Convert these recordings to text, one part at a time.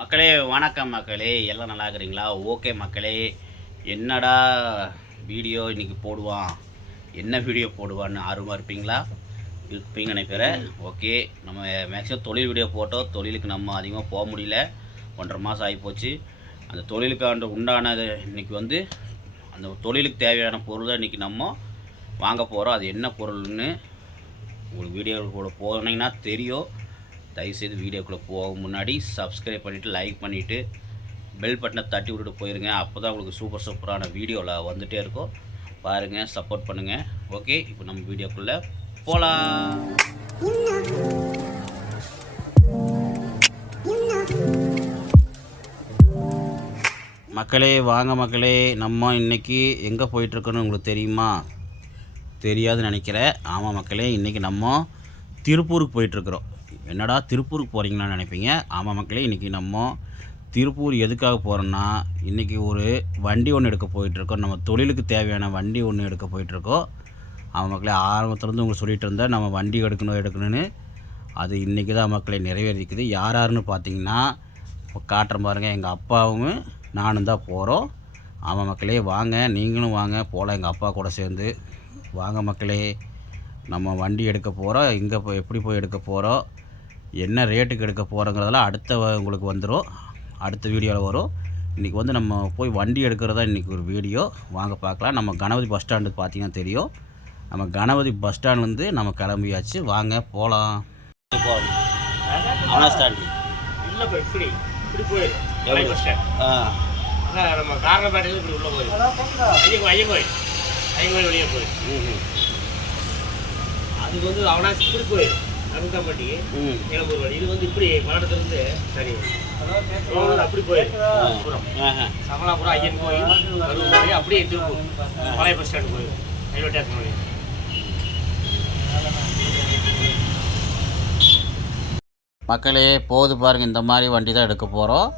மக்களே வணக்கம் மக்களே. எல்லாம் நல்லா இருக்கிறீங்களா? ஓகே மக்களே. என்னடா வீடியோ இன்றைக்கி போடுவான்? என்ன வீடியோ போடுவான்னு ஆர்வமாக இருப்பீங்களா? இருப்பீங்க நினைக்கிறேன். ஓகே. நம்ம மேக்ஸிமம் தொழில் வீடியோ போட்டோம். தொழிலுக்கு நம்ம அதிகமாக போக முடியல. ஒன்றரை மாதம் ஆகிப்போச்சு. அந்த தொழிலுக்கான உண்டானது இன்றைக்கி வந்து அந்த தொழிலுக்கு தேவையான பொருள் தான் இன்றைக்கி நம்ம வாங்க போகிறோம் அது என்ன பொருள்னு உங்களுக்கு கூட போனீங்கன்னா தெரியும். தயவுசெய்து வீடியோக்குள்ளே போக முன்னாடி சப்ஸ்கிரைப் பண்ணிவிட்டு லைக் பண்ணிவிட்டு பெல் பட்டனை தட்டி விட்டுட்டு போயிருங்க. அப்போ தான் உங்களுக்கு சூப்பர் சூப்பரான வீடியோவில் வந்துகிட்டே இருக்கும். பாருங்கள் சப்போர்ட் பண்ணுங்கள் ஓகே இப்போ நம்ம வீடியோக்குள்ளே போகலாம் மக்களே வாங்க மக்களே நம்ம இன்னைக்கு எங்கே போயிட்டுருக்கோன்னு உங்களுக்கு தெரியுமா? தெரியாதுன்னு நினைக்கிறேன். ஆமாம் மக்களே இன்றைக்கி நம்ம திருப்பூருக்கு போயிட்டுருக்குறோம். என்னடா திருப்பூருக்கு போகிறீங்களான்னு நினைப்பீங்க? ஆமாம் மக்களே இன்றைக்கி நம்ம திருப்பூர் எதுக்காக போகிறோன்னா இன்றைக்கி ஒரு வண்டி ஒன்று எடுக்க போயிட்டுருக்கோம். நம்ம தொழிலுக்கு தேவையான வண்டி ஒன்று எடுக்க போயிட்டுருக்கோம். ஆமாம் மக்களே ஆரம்பத்துலேருந்து உங்களுக்கு சொல்லிட்டு இருந்தால் நம்ம வண்டி எடுக்கணும் எடுக்கணும்னு அது இன்றைக்கி தான் மக்களை நிறைவேறிக்குது. யார் யாருன்னு பார்த்தீங்கன்னா இப்போ காட்டுறேன் பாருங்கள் எங்கள் அப்பாவும் நானும் தான் போகிறோம் ஆமாம் மக்களே வாங்க நீங்களும் வாங்க போகலாம் எங்கள் அப்பா கூட சேர்ந்து. வாங்க மக்களே நம்ம வண்டி எடுக்க போகிறோம் இங்கே போய் எப்படி போய் எடுக்க போகிறோம் என்ன ரேட்டுக்கு எடுக்க போகிறோங்கிறதெல்லாம் அடுத்த வ- உங்களுக்கு வந்துடும் அடுத்த வீடியோவில் வரும். இன்றைக்கி வந்து நம்ம போய் வண்டி எடுக்கிறதா இன்றைக்கி ஒரு வீடியோ. வாங்க பார்க்கலாம். நம்ம கணபதி பஸ் ஸ்டாண்டு பார்த்தீங்கன்னா தெரியும். நம்ம கணபதி பஸ் ஸ்டாண்ட்லேருந்து நம்ம கிளம்பியாச்சு. வாங்க போகலாம் அவனா ஸ்டாண்டு. இல்ல போய் இப்படி இப்படி போயிரு. எவ்வளவு? பஸ் ஸ்டாண்ட் ஆ. அதான் நம்ம காரணப்பேட்டையில இப்படி உள்ள போயிரு. ஐயன் ஐயன் கோயில். ஐயன் கோயில் வெளியே போயிரு. ம் அதுக்கு வந்து அவனா இப்படி போயிரு. அருந்தாம்பட்டி ம். நிலம்பூர் வழி இது வந்து இப்படி பல்லடத்துல இருந்து சரி அப்படி ஆஹா. சமலாபுரம் ஐயன் கோயில் கரூர் போய் அப்படியே திருப்பூர் பழைய பஸ் ஸ்டாண்ட் போயிரு ரயில்வே ஸ்டேஷன் வழி மக்களே போது பாருங்க இந்த மாதிரி வண்டி தான் எடுக்க போகிறோம்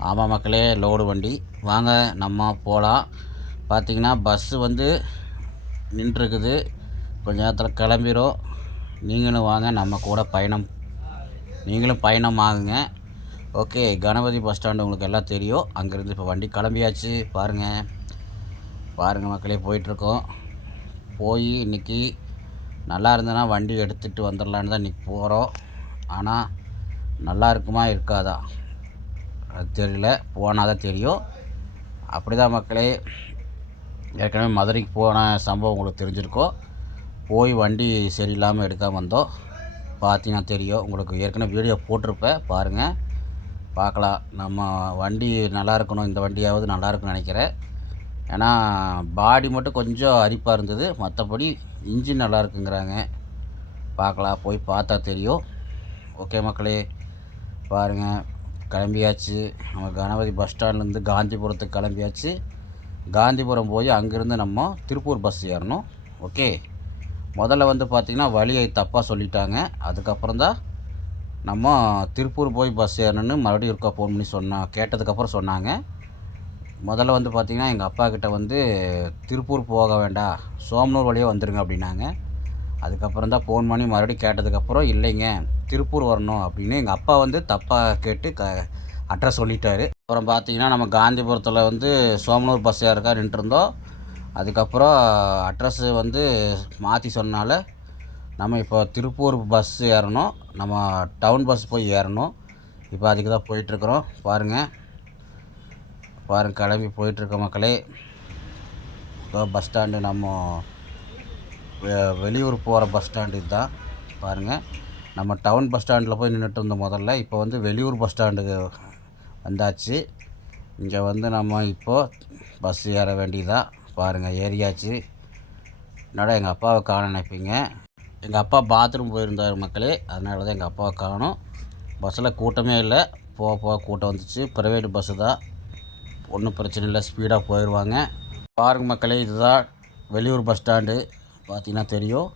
ஆமாம் மக்களே லோடு வண்டி. வாங்க நம்ம போகலாம் பார்த்தீங்கன்னா பஸ்ஸு வந்து நின்றுருக்குது. கொஞ்ச நேரத்தில் கிளம்பிரும். நீங்களும் வாங்க நம்ம கூட பயணம் நீங்களும் பயணம் ஆகுங்க. ஓகே கணபதி பஸ் ஸ்டாண்டு உங்களுக்கு எல்லாம் தெரியும். அங்கேருந்து இப்போ வண்டி கிளம்பியாச்சு. பாருங்கள் பாருங்கள் மக்களே போயிட்டுருக்கோம். போய் இன்றைக்கி நல்லா இருந்ததுன்னா வண்டி எடுத்துகிட்டு வந்துடலான்னு தான் இன்றைக்கி போகிறோம் ஆனால் நல்லா இருக்குமா இருக்காதா? அது தெரியல. போனால் தான் தெரியும். அப்படி தான் மக்களே. ஏற்கனவே மதுரைக்கு போன சம்பவம் உங்களுக்கு தெரிஞ்சிருக்கோம். போய் வண்டி சரியில்லாமல் எடுக்காமல் வந்தோம். பார்த்தீங்கன்னா தெரியும். உங்களுக்கு ஏற்கனவே வீடியோ போட்டிருப்பேன். பாருங்கள் பார்க்கலாம். நம்ம வண்டி நல்லா இருக்கணும். இந்த வண்டியாவது நல்லா இருக்குன்னு நினைக்கிறேன். ஏன்னா பாடி மட்டும் கொஞ்சம் அரிப்பாக இருந்தது. மற்றபடி இன்ஜின் நல்லா இருக்குங்கிறாங்க. பார்க்கலாம். போய் பார்த்தா தெரியும். ஓகே மக்களே. பாருங்கள் கிளம்பியாச்சு. நம்ம கணபதி பஸ் ஸ்டாண்ட்லேருந்து காந்திபுரத்துக்கு கிளம்பியாச்சு. காந்திபுரம் போய் அங்கேருந்து நம்ம திருப்பூர் பஸ் ஏறணும். ஓகே முதல்ல வந்து பார்த்திங்கன்னா வழியை தப்பாக சொல்லிட்டாங்க. அதுக்கப்புறம் தான் நம்ம திருப்பூர் போய் பஸ் ஏறணும்னு மறுபடியும் இருக்கா ஃபோன் பண்ணி சொன்னோம் கேட்டதுக்கப்புறம் சொன்னாங்க. முதல்ல வந்து பார்த்திங்கன்னா எங்கள் அப்பா கிட்ட வந்து திருப்பூர் போக வேண்டாம் சோமனூர் வழியாக வந்துடுங்க அப்படின்னாங்க. அதுக்கப்புறம் தான் ஃபோன் பண்ணி மறுபடியும் கேட்டதுக்கப்புறம் இல்லைங்க திருப்பூர் வரணும் அப்படின்னு எங்கள் அப்பா வந்து தப்பாக கேட்டு க அட்ரஸ் சொல்லிட்டாரு. அப்புறம் பார்த்தீங்கன்னா நம்ம காந்திபுரத்தில் வந்து சோமனூர் பஸ் ஏறக்கா நின்றுருந்தோம். அதுக்கப்புறம் அட்ரஸ்ஸு வந்து மாற்றி சொன்னால நம்ம இப்போ திருப்பூர் பஸ் ஏறணும் நம்ம டவுன் பஸ் போய் ஏறணும். இப்போ அதுக்கு தான் போயிட்டுருக்குறோம். பாருங்கள் பாருங்கள் கிளம்பி போயிட்டுருக்க மக்களே. இப்போ பஸ் ஸ்டாண்டு நம்ம வெ- வெளியூர் போகிற பஸ் ஸ்டாண்டு இதுதான். பாருங்கள் நம்ம டவுன் பஸ் ஸ்டாண்டில் போய் நின்றுட்டு இருந்தோம் முதல்ல. இப்போ வந்து வெளியூர் பஸ் ஸ்டாண்டுக்கு வந்தாச்சு. இங்கே வந்து நம்ம இப்போது பஸ் ஏற வேண்டியதான் பாருங்கள் ஏறியாச்சு. என்னடா எங்கள் அப்பாவை காண நினைப்பீங்க? எங்கள் அப்பா பாத்ரூம் போயிருந்தார் மக்களே. அதனால தான் எங்கள் அப்பாவை காணும். பஸ்ஸில் கூட்டமே இல்லை. போக போக கூட்டம் வந்துச்சு. ப்ரைவேட் பஸ்ஸு தான். ஒன்றும் பிரச்சனை இல்லை. ஸ்பீடாக போயிடுவாங்க பாருங்க மக்களே இதுதான் வெளியூர் பஸ் ஸ்டாண்டு பார்த்தீங்கன்னா தெரியும்.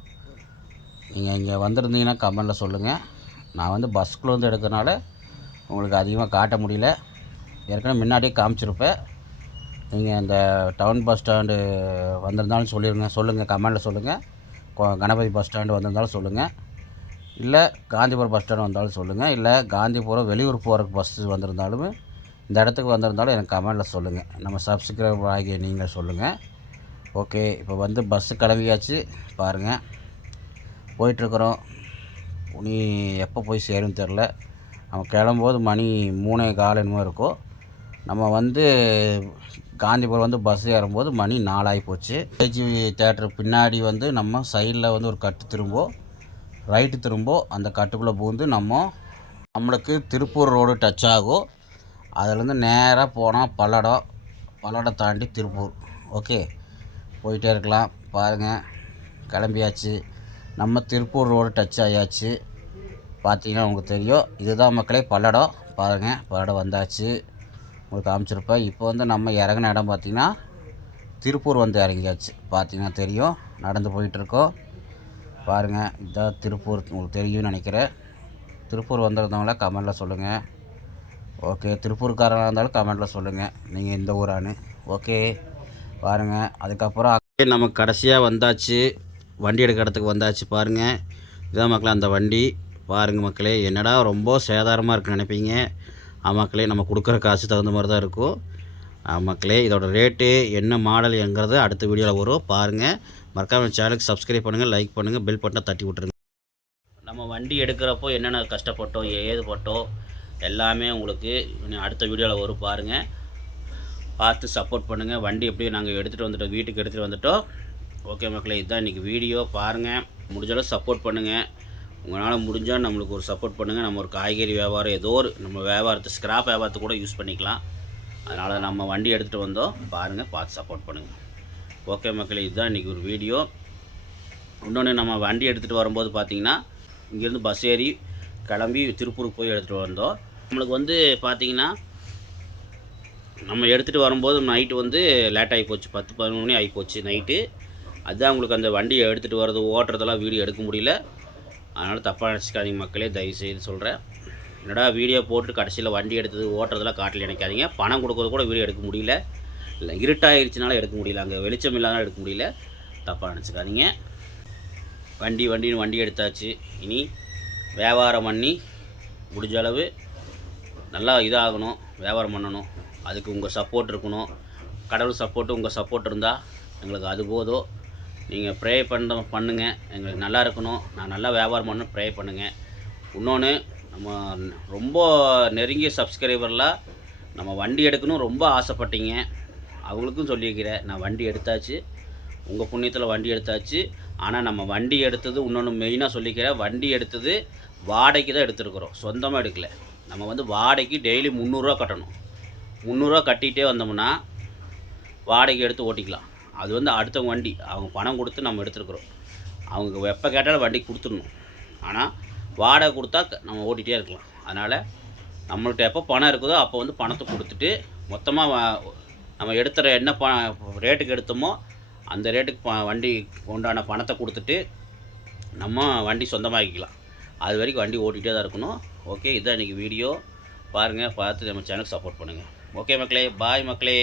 நீங்கள் இங்கே வந்திருந்தீங்கன்னா கமெண்டில் சொல்லுங்கள் நான் வந்து பஸ்க்குள்ளே வந்து எடுக்கிறனால உங்களுக்கு அதிகமாக காட்ட முடியல. ஏற்கனவே முன்னாடியே காமிச்சிருப்பேன். நீங்கள் இந்த டவுன் பஸ் ஸ்டாண்டு வந்திருந்தாலும் சொல்லிடுங்க சொல்லுங்கள் கமெண்டில் சொல்லுங்கள் கணபதி பஸ் ஸ்டாண்டு வந்திருந்தாலும் சொல்லுங்கள் இல்லை காந்திபுரம் பஸ் ஸ்டாண்ட் வந்தாலும் சொல்லுங்கள் இல்லை காந்திபுரம் வெளியூர் போகிறக்கு பஸ்ஸு வந்திருந்தாலும் இந்த இடத்துக்கு வந்திருந்தாலும் எனக்கு கமெண்டில் சொல்லுங்கள் நம்ம சப்ஸ்கிரைபர் ஆகிய நீங்கள் சொல்லுங்கள் ஓகே இப்போ வந்து பஸ்ஸு கிளம்பியாச்சு. பாருங்கள் போயிட்டுருக்குறோம். நீ எப்போ போய் சேரும் தெரில நம்ம கிளம்பும்போது மணி மூணே கால் என்னமோ இருக்கும் நம்ம வந்து காந்திபுரம் வந்து பஸ் ஏறும்போது மணி நாலாகி போச்சு. ஏஜி தேட்டர் பின்னாடி வந்து நம்ம சைடில் வந்து ஒரு கட்டு திரும்போ ரைட்டு திரும்போ அந்த கட்டுக்குள்ளே பூந்து நம்ம நம்மளுக்கு திருப்பூர் ரோடு டச் ஆகும். அதுலேருந்து நேராக போனால் பல்லடம் பல்லடம் தாண்டி திருப்பூர். ஓகே போயிட்டே இருக்கலாம். பாருங்கள் கிளம்பியாச்சு. நம்ம திருப்பூர் ரோடு டச் ஆகியாச்சு பார்த்தீங்கன்னா உங்களுக்கு தெரியும். இதுதான் மக்களே பல்லடம். பாருங்கள் பல்லடம் வந்தாச்சு. உங்களுக்கு காமிச்சிருப்பேன். இப்போ வந்து நம்ம இறங்கின இடம் பார்த்திங்கன்னா திருப்பூர் வந்து இறங்கியாச்சு. பார்த்தீங்கன்னா தெரியும். நடந்து போயிட்டுருக்கோம். பாருங்கள் இதான் திருப்பூர். உங்களுக்கு தெரியும்னு நினைக்கிறேன். திருப்பூர் வந்திருந்தவங்கள கமெண்டில் சொல்லுங்கள் ஓகே திருப்பூர்காரனாக இருந்தாலும் கமெண்டில் சொல்லுங்கள் நீங்கள் எந்த ஊரான்னு. ஓகே பாருங்கள் அதுக்கப்புறம் அப்படியே நம்ம கடைசியாக வந்தாச்சு. வண்டி எடுக்கிற இடத்துக்கு வந்தாச்சு பாருங்கள் இதான் மக்களே அந்த வண்டி. பாருங்கள் மக்களே என்னடா ரொம்ப சேதாரமாக இருக்குன்னு நினைப்பீங்க. ஆ மக்களே நம்ம கொடுக்குற காசு தகுந்த மாதிரி தான் இருக்கும் ஆ மக்களே இதோட ரேட்டு என்ன மாடல் எங்கிறது அடுத்த வீடியோவில் வரும். பாருங்கள் மறக்காம சேனலுக்கு சப்ஸ்கிரைப் பண்ணுங்கள் லைக் பண்ணுங்கள் பெல் பட்டனை தட்டி விட்ருங்க நம்ம வண்டி எடுக்கிறப்போ என்னென்ன கஷ்டப்பட்டோம் ஏது பட்டோம் எல்லாமே உங்களுக்கு அடுத்த வீடியோவில் வரும். பாருங்கள் பார்த்து சப்போர்ட் பண்ணுங்கள் வண்டி எப்படியும் நாங்கள் எடுத்துகிட்டு வந்துட்டோம் வீட்டுக்கு எடுத்துகிட்டு வந்துட்டோம். ஓகே மக்களே இதுதான் இன்றைக்கி வீடியோ பாருங்கள் முடிஞ்சளவு சப்போர்ட் பண்ணுங்கள் உங்களால் முடிஞ்சால் நம்மளுக்கு ஒரு சப்போர்ட் பண்ணுங்கள் நம்ம ஒரு காய்கறி வியாபாரம் ஏதோ ஒரு நம்ம வியாபாரத்தை ஸ்கிராப் வியாபாரத்தை கூட யூஸ் பண்ணிக்கலாம். அதனால் நம்ம வண்டி எடுத்துகிட்டு வந்தோம். பாருங்கள் பார்த்து சப்போர்ட் பண்ணுங்கள் ஓகே மக்களே இதுதான் இன்றைக்கி ஒரு வீடியோ இன்னொன்று நம்ம வண்டி எடுத்துகிட்டு வரும்போது பார்த்திங்கன்னா இங்கேருந்து பஸ் ஏறி கிளம்பி திருப்பூருக்கு போய் எடுத்துகிட்டு வந்தோம். நம்மளுக்கு வந்து பார்த்திங்கன்னா நம்ம எடுத்துகிட்டு வரும்போது நைட்டு வந்து லேட் ஆகி போச்சு. பத்து பதினொன்று மணி ஆகி போச்சு நைட்டு அதுதான் உங்களுக்கு அந்த வண்டியை எடுத்துகிட்டு வர்றது ஓட்டுறதெல்லாம் வீடியோ எடுக்க முடியல. அதனால் தப்பாக நினச்சிக்காதீங்க மக்களே தயவு செய்து சொல்கிறேன் என்னடா வீடியோ போட்டு கடைசியில் வண்டி எடுத்தது ஓட்டுறதெல்லாம் காட்டில் நினைக்காதீங்க பணம் கொடுக்கறது கூட வீடியோ எடுக்க முடியல. இல்லை இருட்டாயிருச்சுனால எடுக்க முடியல. அங்கே வெளிச்சம் இல்லாதனால எடுக்க முடியல. தப்பாக நினச்சிக்காதீங்க. வண்டி வண்டின்னு வண்டி எடுத்தாச்சு. இனி வியாபாரம் பண்ணி முடிஞ்ச அளவு நல்லா இதாகணும். வியாபாரம் பண்ணணும். அதுக்கு உங்கள் சப்போர்ட் இருக்கணும். கடவுள் சப்போர்ட்டு உங்கள் சப்போர்ட் இருந்தால் எங்களுக்கு அது போதும். நீங்கள் ப்ரே பண்ண பண்ணுங்கள் எங்களுக்கு நல்லா இருக்கணும். நான் நல்லா வியாபாரம் பண்ணணும். ப்ரே பண்ணுங்கள் இன்னொன்று நம்ம ரொம்ப நெருங்கிய சப்ஸ்கிரைபர்லாம் நம்ம வண்டி எடுக்கணும் ரொம்ப ஆசைப்பட்டீங்க. அவங்களுக்கும் சொல்லியிருக்கிறேன். நான் வண்டி எடுத்தாச்சு. உங்கள் புண்ணியத்தில் வண்டி எடுத்தாச்சு. ஆனால் நம்ம வண்டி எடுத்தது இன்னொன்று மெயினாக சொல்லிக்கிறேன். வண்டி எடுத்தது வாடகைக்கு தான் எடுத்துருக்குறோம். சொந்தமாக எடுக்கல. நம்ம வந்து வாடகைக்கு டெய்லி முந்நூறுரூவா கட்டணும். முந்நூறுரூவா கட்டிகிட்டே வந்தோம்னா வாடகை எடுத்து ஓட்டிக்கலாம். அது வந்து அடுத்தவங்க வண்டி. அவங்க பணம் கொடுத்து நம்ம எடுத்துருக்குறோம். அவங்க எப்போ கேட்டாலும் வண்டி கொடுத்துடணும். ஆனால் வாடகை கொடுத்தா நம்ம ஓட்டிகிட்டே இருக்கலாம். அதனால் நம்மள்கிட்ட எப்போ பணம் இருக்குதோ அப்போ வந்து பணத்தை கொடுத்துட்டு மொத்தமாக நம்ம எடுத்துகிற என்ன ப ரேட்டுக்கு எடுத்தோமோ அந்த ரேட்டுக்கு ப வண்டி உண்டான பணத்தை கொடுத்துட்டு நம்ம வண்டி சொந்தமாக்கிக்கலாம். அது வரைக்கும் வண்டி ஓட்டிகிட்டே தான் இருக்கணும். ஓகே இதுதான் இன்றைக்கி வீடியோ. பாருங்கள் பார்த்து நம்ம சேனலுக்கு சப்போர்ட் பண்ணுங்கள் ஓகே மக்களே பாய் மக்களே.